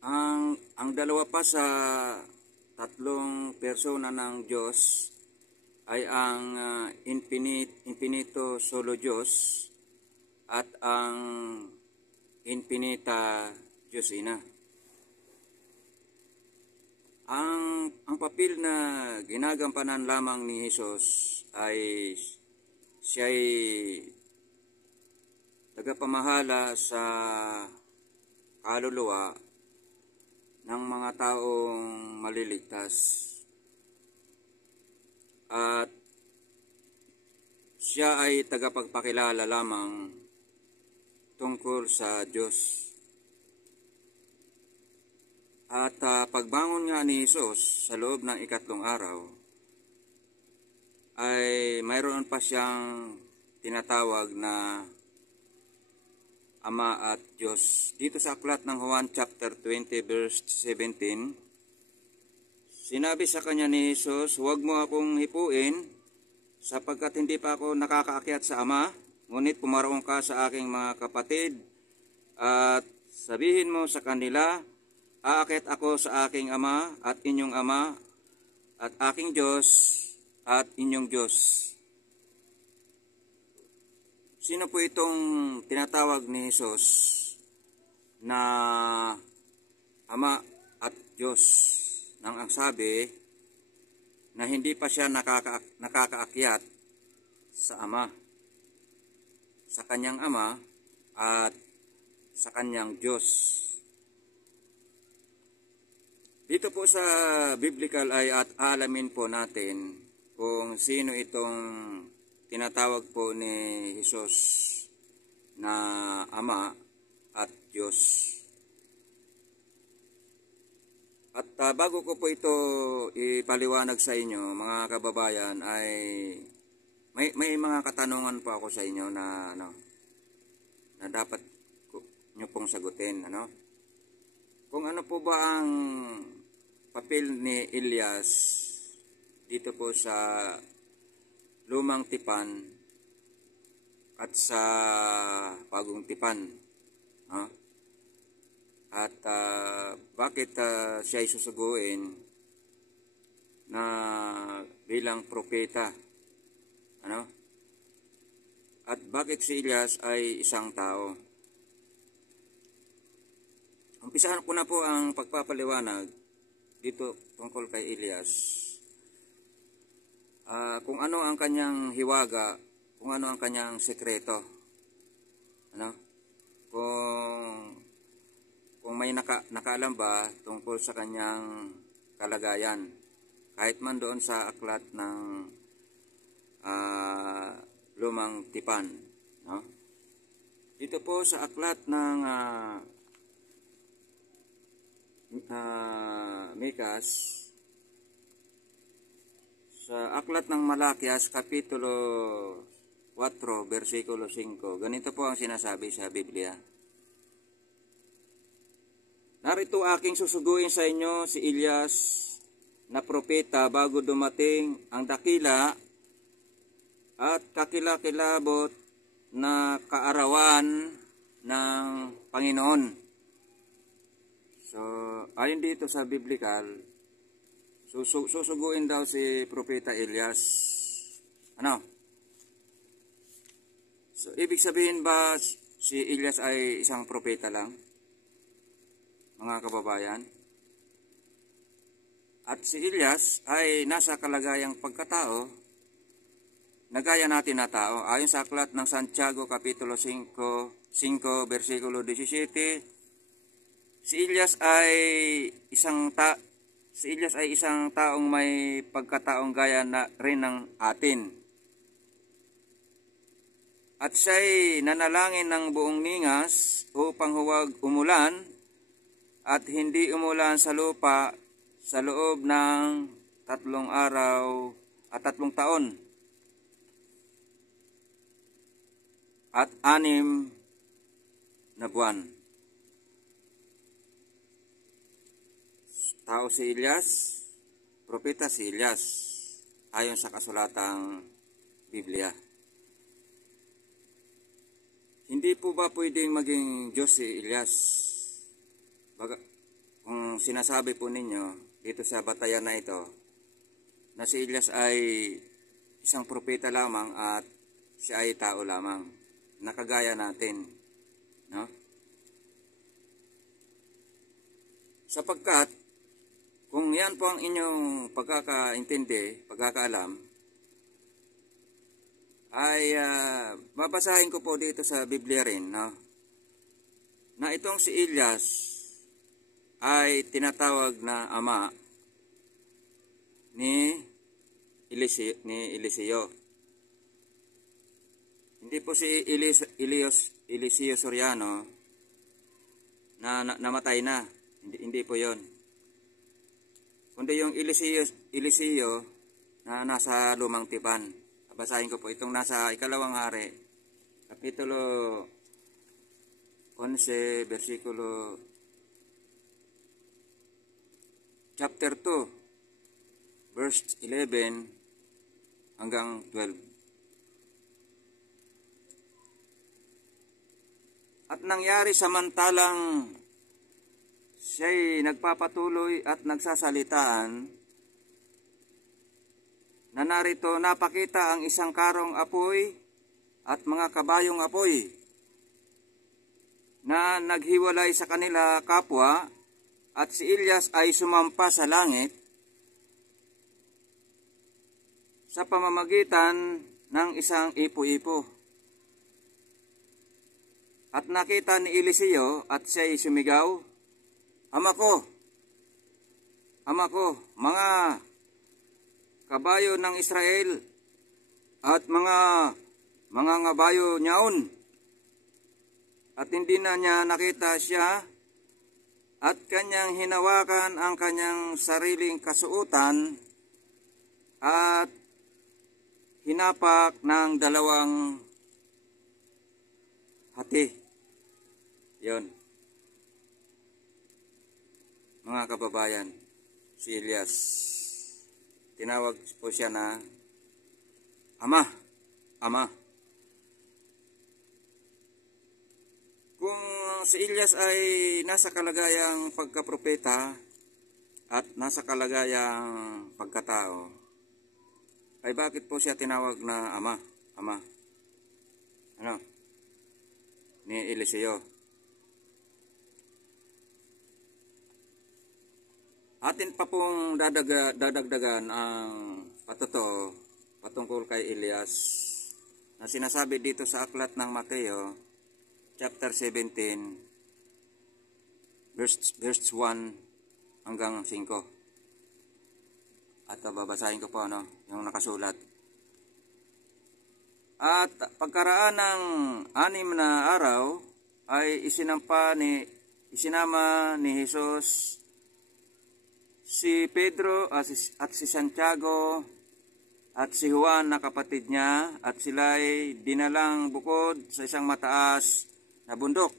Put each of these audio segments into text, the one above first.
Ang dalawa pa sa tatlong persona ng Diyos ay ang infinito solo Diyos at ang infinita Diyos Ina. Ang papel na ginagampanan lamang ni Jesus ay siya'y tagapamahala sa kaluluwa ng mga taong maliligtas. At siya ay tagapagpakilala lamang tungkol sa Diyos. At pagbangon nga ni Jesus sa loob ng ikatlong araw, ay mayroon pa siyang tinatawag na Ama at Diyos. Dito sa aklat ng Juan chapter 20 verse 17, sinabi sa kanya ni Jesus, "Huwag mo akong hipuin sapagkat hindi pa ako nakakaakyat sa Ama, ngunit pumaroon ka sa aking mga kapatid at sabihin mo sa kanila, aakyat ako sa aking Ama at inyong Ama at aking Diyos at inyong Diyos." Sino po itong tinatawag ni Jesus na Ama at Diyos? Nang ang sabi na hindi pa siya nakakaakyat sa Ama, sa kanyang Ama at sa kanyang Diyos. Dito po sa biblical ay at alamin po natin kung sino itong tinatawag po ni Jesus na Ama at Diyos. At bago ko po ito ipaliwanag sa inyo, mga kababayan, ay may mga katanungan po ako sa inyo na na dapat nyo pong sagutin, Kung ano po ba ang papel ni Elias dito po sa Lumang Tipan at sa Bagong Tipan, at bakit siya ay susuguin na bilang propeta, at bakit si Elias ay isang tao. Umpisahan ko na po ang pagpapaliwanag dito tungkol kay Elias. Kung ano ang kanyang hiwaga, kung ano ang kanyang sekreto. Kung may nakaalam ba tungkol sa kanyang kalagayan, kahit man doon sa aklat ng Lumang Tipan. Dito po sa aklat ng Mikas, sa aklat ng Malakias, kapitulo 4, versikulo 5, ganito po ang sinasabi sa Biblia. "Narito aking susuguin sa inyo si Elias na propeta bago dumating ang dakila at kakilakilabot na kaarawan ng Panginoon." So, ayon dito sa biblical, susuguin daw si Propeta Elias. So, ibig sabihin ba si Elias ay isang propeta lang, mga kababayan? At si Elias ay nasa kalagayang pagkatao na gaya natin na tao. Ayon sa aklat ng Santiago, kapitulo 5, versikulo 17, si Elias ay isang taong may pagkataong gaya na rin ng atin. At siya'y nanalangin ng buong ningas upang huwag umulan at hindi umulan sa lupa sa loob ng 3 araw at 3 taon at 6 na buwan. Tao si Elias, propeta si Elias, ayon sa kasulatang Biblia. Hindi po ba pwedeng maging Diyos si Elias? kung sinasabi po ninyo dito sa batayan na ito na si Elias ay isang propeta lamang at siya ay tao lamang, nakagaya natin, no? Sapagkat kung yan po ang inyong pagkakaintindi, pagkakaalam, ay babasahin ko po dito sa Biblia rin, no? Na itong si Elias ay tinatawag na ama ni Eliseo. Hindi po si Eliseo Soriano na namatay na. Hindi po 'yon. Kundi yung Eliseo na nasa lumang tipan. Basahin ko po itong nasa Ikalawang Hari, Kapitulo 11, versikulo chapter 2, verse 11 hanggang 12. At nangyari samantalang siya'y nagpapatuloy at nagsasalitaan, na narito napakita ang isang karong apoy at mga kabayong apoy na naghiwalay sa kanila kapwa, at si Elias ay sumampa sa langit sa pamamagitan ng isang ipo-ipo. At nakita ni Eliseo at siya'y sumigaw, Ama ko, mga kabayo ng Israel at mga ngabayo niyaon. At hindi na niya nakita siya, at kanyang hinawakan ang kanyang sariling kasuotan at hinapak ng dalawang hati. Yon, mga kababayan, si Elias, tinawag po siya na ama. Kung si Elias ay nasa kalagayang pagkapropeta at nasa kalagayang pagkatao, ay bakit po siya tinawag na ama? Ano? Ni Eliseo. Atin pa pong dadagdagan ang patotoo patungkol kay Elias na sinasabi dito sa aklat ng Mateo, chapter 17, verse 1 hanggang 5. At babasahin ko po yung nakasulat. At pagkaraan ng 6 na araw ay isinama ni Jesus si Pedro at si Santiago at si Juan na kapatid niya, at sila'y dinalang bukod sa isang mataas na bundok.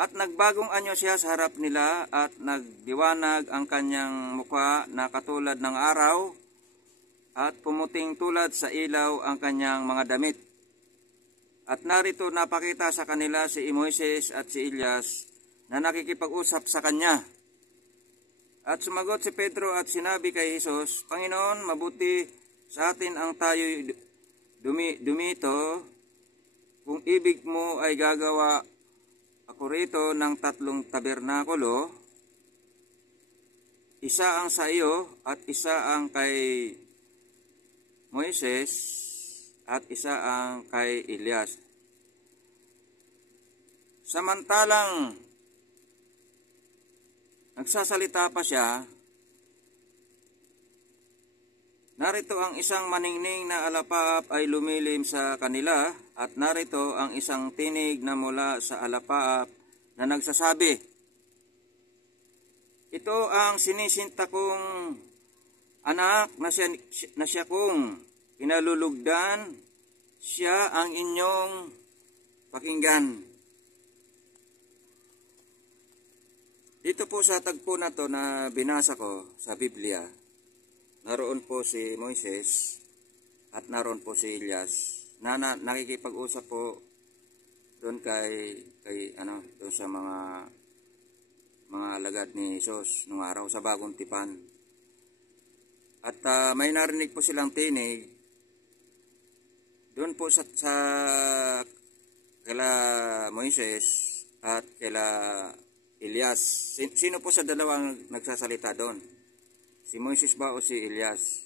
At nagbagong anyo siya sa harap nila, at nagdiwanag ang kanyang mukha na katulad ng araw, at pumuting tulad sa ilaw ang kanyang mga damit. At narito napakita sa kanila si Moises at si Elias na nakikipag-usap sa kanya. At sumagot si Pedro at sinabi kay Jesus, Panginoon, mabuti sa atin ang tayo'y dumito. Kung ibig mo ay gagawa ako rito ng 3 tabernakulo, isa ang sa iyo at isa ang kay Moises at isa ang kay Elias. Samantalang nagsasalita pa siya, narito ang isang maningning na alapaap ay lumilim sa kanila, at narito ang isang tinig na mula sa alapaap na nagsasabi, Ito ang sinisinta kong anak na siya kong pinalulugdan, siya ang inyong pakinggan. Dito po sa tagpo na to na binasa ko sa Biblia, naroon po si Moises at naroon po si Elias na nakikipag-usap po doon doon sa mga mga alagad ni Jesus nung araw sa Bagong Tipan. At may narinig po silang tinig doon po sa kila Moises at kila Elias. Sino po sa dalawang nagsasalita doon? Si Moises ba o si Elias?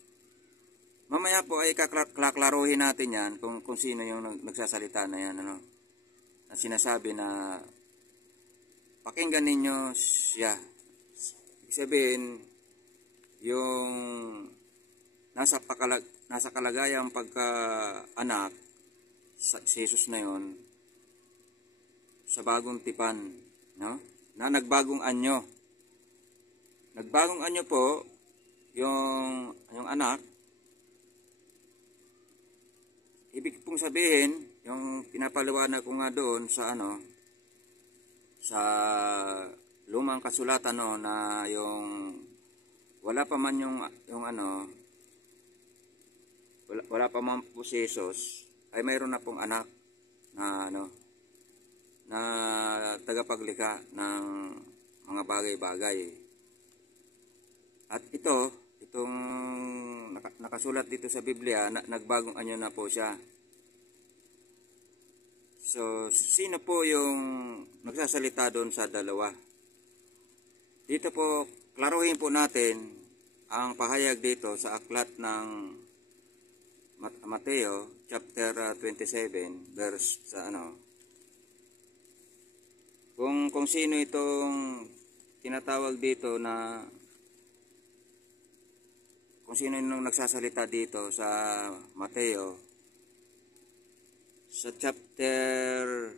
Mamaya po ay kaklaruhin natin yan kung sino yung nagsasalita na yan. Ano? Na sinasabi na pakinggan ninyo siya. Ibig sabihin, yung nasa kalagayang pagka-anak si Jesus na yon sa Bagong Tipan, no? Na nagbagong anyo. Nagbagong anyo po yung anak. Ibig pong sabihin, yung pinapaliwanag ko nga doon sa sa lumang kasulatan na yung wala pa man wala pa man po si Jesus, ay mayroon na pong anak na na tagapaglikha ng mga bagay-bagay. At itong nakasulat dito sa Biblia, nagbagong anyo na po siya. So, sino po yung nagsasalita doon sa dalawa? Dito po, klaruhin po natin ang pahayag dito sa aklat ng Mateo, chapter 27, verse sa kung sino itong tinatawag dito na kung sino yung nagsasalita dito sa Mateo sa chapter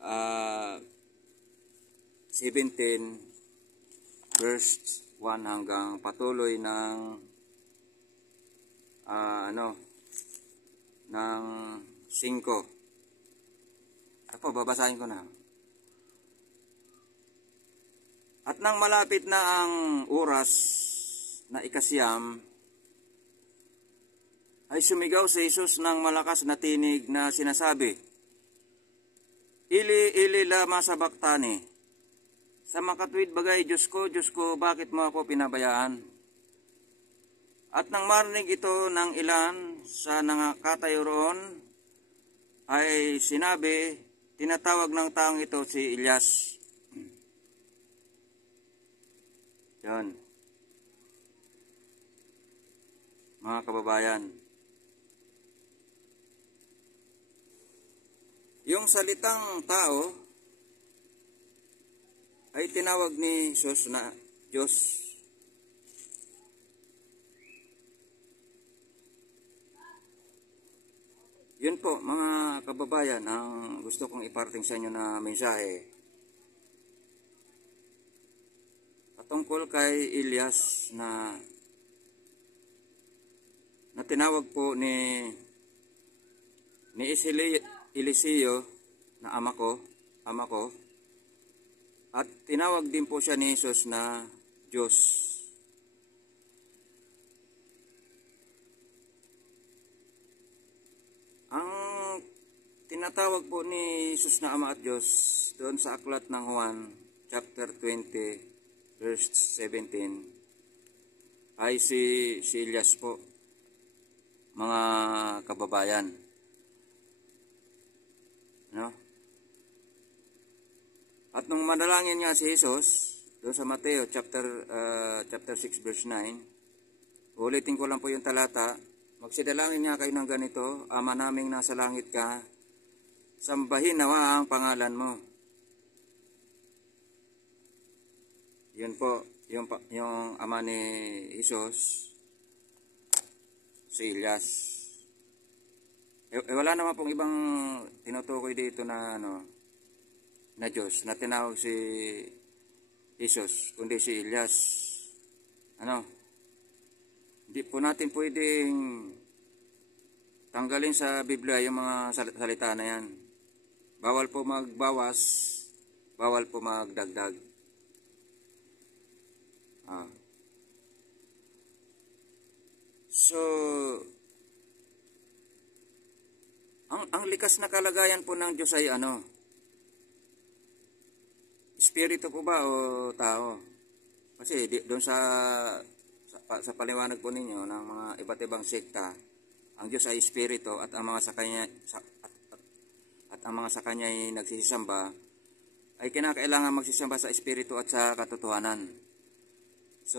17 verse 1 hanggang patuloy ng ng 5. Ako, babasahin ko na. At nang malapit na ang oras na ikasiyam, ay sumigaw si Jesus ng malakas na tinig na sinasabi, Ili, Ili, lama sabaktani. Sa makatwid bagay, Diyos ko, bakit mo ako pinabayaan? At nang marinig ito ng ilan sa nakatayo roon, ay sinabi, tinatawag ng taong ito si Elias. Yan. Mga kababayan, yung salitang tao ay tinawag ni Jesus na Diyos. Yun po, mga kababayan, ang gusto kong iparating sa inyo na mensahe patungkol kay Elias na tinawag po ni Eliseo na ama ko, at tinawag din po siya ni Jesus na Diyos. Ang tinatawag po ni Jesus na Ama at Diyos doon sa aklat ng Juan chapter 20 verse 17 ay si Elias po, mga kababayan. No? At nung manalangin nga si Jesus doon sa Mateo chapter 6 verse 9, ulitin ko lang po yung talata. Magsidalangin nga kayo ng ganito, Ama naming nasa langit ka, sambahin nawa ang pangalan mo. Yun po, yung ama ni Jesus, si Elias. Wala naman pong ibang tinutukoy dito na na Diyos, na tinawag si Jesus, kundi si Elias. Hindi po natin pwedeng tanggalin sa Biblia yung mga salita na yan. Bawal po magbawas, bawal po magdagdag. So, ang likas na kalagayan po ng Diyos ay espiritu po ba o tao? Kasi doon sa paliwanag po ninyo ng mga iba't ibang sekta, ang Diyos ay espiritu at ang mga sa kanya at ang mga sa kanya ay nagsisamba ay kinakailangan magsisamba sa espiritu at sa katotohanan. So,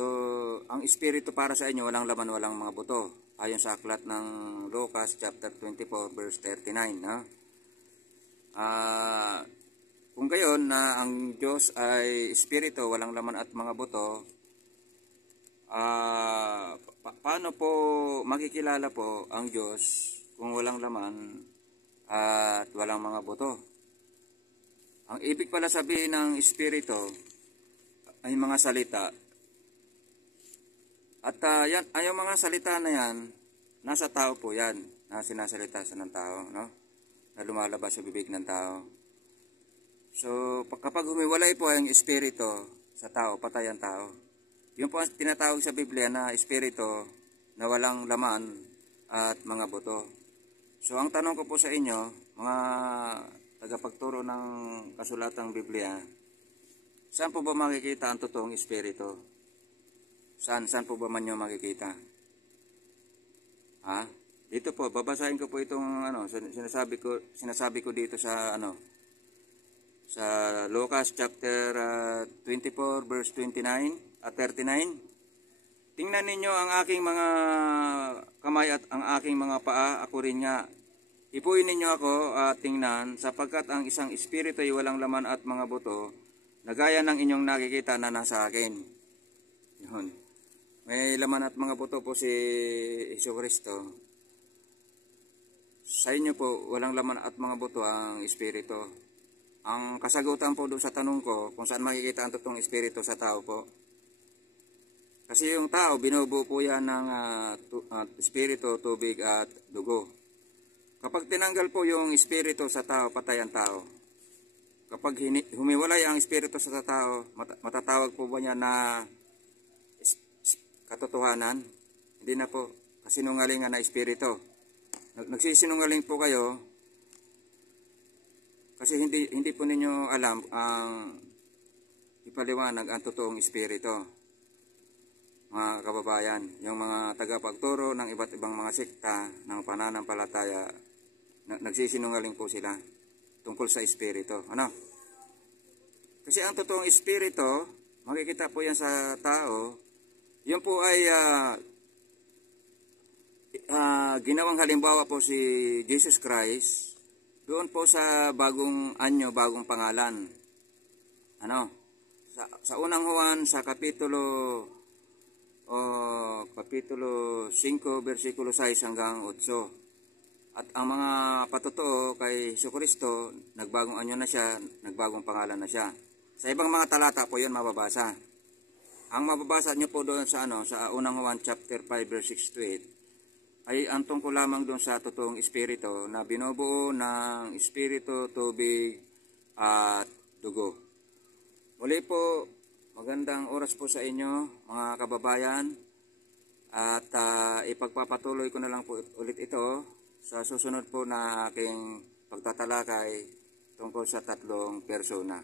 ang espiritu para sa inyo walang laman, walang mga buto. Ayon sa aklat ng Lucas chapter 24 verse 39, no? Kung gayon na ang Diyos ay espiritu, walang laman at mga buto, paano po makikilala po ang Diyos kung walang laman at walang mga buto? Ang ibig pala sabihin ng espiritu ay mga salita. At ay yung mga salita na yan, nasa tao po yan, na sinasalita sa ng tao, no? Na lumalabas sa bibig ng tao. So, kapag humiwalay po ang espiritu sa tao, patay ang tao. Yun po ang tinatawag sa Biblia na espiritu na walang laman at mga buto. So, ang tanong ko po sa inyo, mga tagapagturo ng kasulatang Biblia, saan po ba makikita ang totoong espiritu? Saan po ba man nyo makikita? Dito po, babasahin ko po itong sinasabi ko dito sa sa Lucas chapter 24 verse 29 at 39. Tingnan ninyo ang aking mga kamay at ang aking mga paa, ako rin nga. Ipuin ninyo ako at tingnan, sapagkat ang isang espiritu ay walang laman at mga buto, na gaya ng inyong nakikita na nasa akin. Yun. May laman at mga buto po si Jesucristo. Sa inyo po, walang laman at mga buto ang espiritu. Ang kasagutan po doon sa tanong ko, kung saan makikita ang totoong espiritu sa tao po. Kasi yung tao, binubuo po yan ng espiritu, tubig at dugo. Kapag tinanggal po yung espiritu sa tao, patay ang tao. Kapag humiwalay ang espiritu sa tao, matatawag po ba niya na katotohanan? Hindi na po, kasinungalingan na espiritu. Nagsisinungaling po kayo kasi hindi po ninyo alam ang ipaliwanag ang totoong espiritu. Mga kababayan, yung mga tagapagturo ng iba't ibang mga sekta ng pananampalataya, nagsisinungaling po sila tungkol sa espiritu. Ano? Kasi ang totoong espiritu, makikita po yan sa tao, yun po ay ginawang halimbawa po si Jesus Christ doon po sa bagong anyo, bagong pangalan. Ano? Sa unang Juan, sa kapitulo 5, versikulo 6 hanggang 8. At ang mga patotoo kay Jesucristo, nagbagong anyo na siya, nagbagong pangalan na siya. Sa ibang mga talata po yun mababasa. Ang mababasa niyo po doon sa sa unang Juan chapter 5 verse 6 to 8 ay ang tungkol lamang doon sa totoong espiritu na binubuo ng espiritu, tubig at dugo. Muli po, magandang oras po sa inyo mga kababayan, at ipagpapatuloy ko na lang po ulit ito sa susunod po na aking pagtatalakay tungkol sa tatlong persona.